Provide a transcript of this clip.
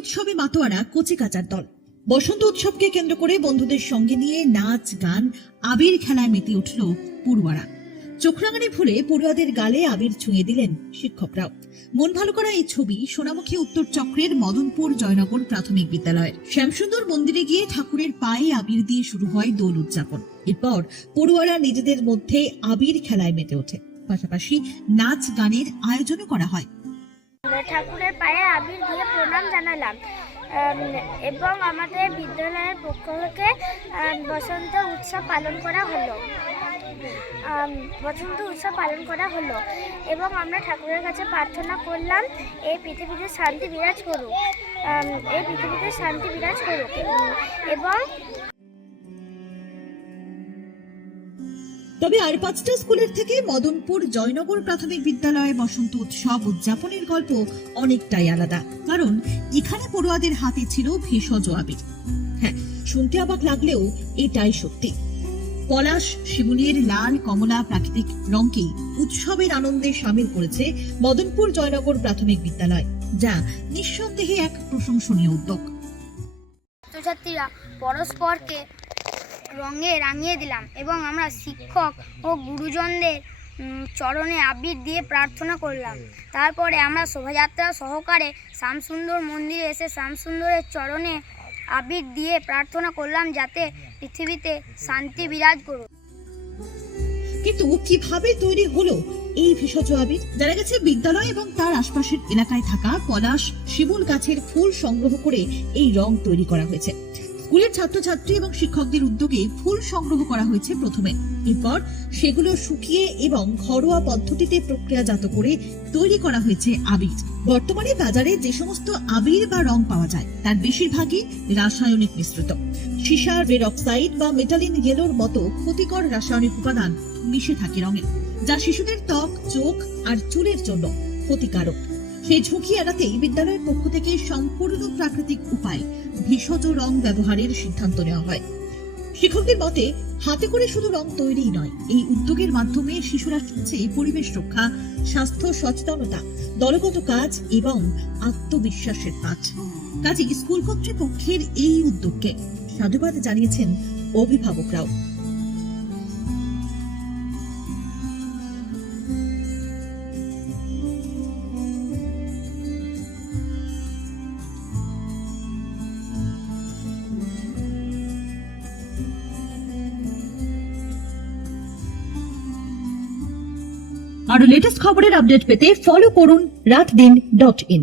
উৎসবে মাতোয়ারা কচিকাচার দল। বসন্ত উৎসবকে কেন্দ্র করে বন্ধুদের সঙ্গে নিয়ে নাচ গান আবির খেলায় মেতে উঠল পড়ুয়ারা। চোখরাঙানি ভুলে পড়ুয়াদের গালে আবির ছুঁয়ে দিলেন শিক্ষকরাও। মন ভালো করা এই ছবি সোনামুখী উত্তর চক্রের মদনপুর জয়নগর প্রাথমিক বিদ্যালয়ের। শ্যামসুন্দর মন্দিরে গিয়ে ঠাকুরের পায়ে আবির দিয়ে শুরু হয় দোল উদযাপন। এরপর পড়ুয়ারা নিজেদের মধ্যে আবির খেলায় মেতে ওঠে, পাশাপাশি নাচ গানের আয়োজনও করা হয়। ঠাকুরের পায়ে আবির দিয়ে প্রণাম জানালাম এবং আমাদের বিদ্যালয়ের পক্ষ থেকে বসন্ত উৎসব পালন করা হলো এবং আমরা ঠাকুরের কাছে প্রার্থনা করলাম এই পৃথিবীতে শান্তি বিরাজ করুক এবং তবে আর 5টা স্কুলের থেকে মদনপুর জয়নগর প্রাথমিক বিদ্যালয়ে বসন্ত উৎসব উদযাপনের গল্প অনেকটাই আলাদা, কারণ এখানে পড়ুয়াদের হাতে ছিল ভেষজ আবির। হ্যাঁ, শুনতে অবাক লাগলেও এটাই সত্যি। পলাশ শিমুলির লাল কমলা প্রাকৃতিক রঙকেই উৎসবের আনন্দে সামিল করেছে মদনপুর জয়নগর প্রাথমিক বিদ্যালয়, যা নিঃসন্দেহে এক প্রশংসনীয় উদ্যোগ। ছাত্রছাত্রীরা পরস্পরকে রঙে রাঙিয়ে দিলাম এবং আমরা শিক্ষক ও গুরুজনদের চরণে আবির দিয়ে প্রার্থনা করলাম। তারপরে আমরা শোভাযাত্রা সহকারে শ্যামসুন্দর মন্দিরে এসে শ্যামসুন্দরের চরণে আবির দিয়ে প্রার্থনা করলাম যাতে পৃথিবীতে শান্তি বিরাজ করুক। কিন্তু কিভাবে তৈরি হলো এই ভেষজ আবির? জানা গেছে বিদ্যালয় এবং তার আশপাশের এলাকায় থাকা পলাশ শিমুল গাছের ফুল সংগ্রহ করে এই রং তৈরি করা হয়েছে। স্কুলের ছাত্রছাত্রী এবং শিক্ষকদের উদ্যোগে ফুল সংগ্রহ করা হয়েছে প্রথমে, এরপর সেগুলো শুকিয়ে এবং ঘরোয়া পদ্ধতিতে প্রক্রিয়াজাত করে তৈরি করা হয়েছে আবির। বর্তমানে বাজারে যে সমস্ত আবির বা রং পাওয়া যায় তার বেশিরভাগই রাসায়নিক মিশ্রিত। সীসা, রেড অক্সাইড বা মেটালিন ইয়েলোর মতো ক্ষতিকর রাসায়নিক উপাদান মিশে থাকে রঙে, যা শিশুদের ত্বক, চোখ আর চুলের জন্য ক্ষতিকারক। সেই ঝুঁকি এড়াতেই বিদ্যালয়ের পক্ষ থেকে সম্পূর্ণ প্রাকৃতিক উপায় ভেষজ রং ব্যবহারের সিদ্ধান্ত নেওয়া হয়। শিক্ষকদের মতে হাতে করে শুধু রং তৈরি নয়, এই উদ্যোগের মাধ্যমে শিশুরা শিখছে পরিবেশ রক্ষা, স্বাস্থ্য সচেতনতা, দলগত কাজ এবং আত্মবিশ্বাসের পাঠ। কাজেই স্কুল কর্তৃপক্ষের এই উদ্যোগকে সাধুবাদ জানিয়েছেন অভিভাবকরাও। আরো লেটেস্ট খবরের আপডেট পেতে ফলো করুন রাতদিন.in।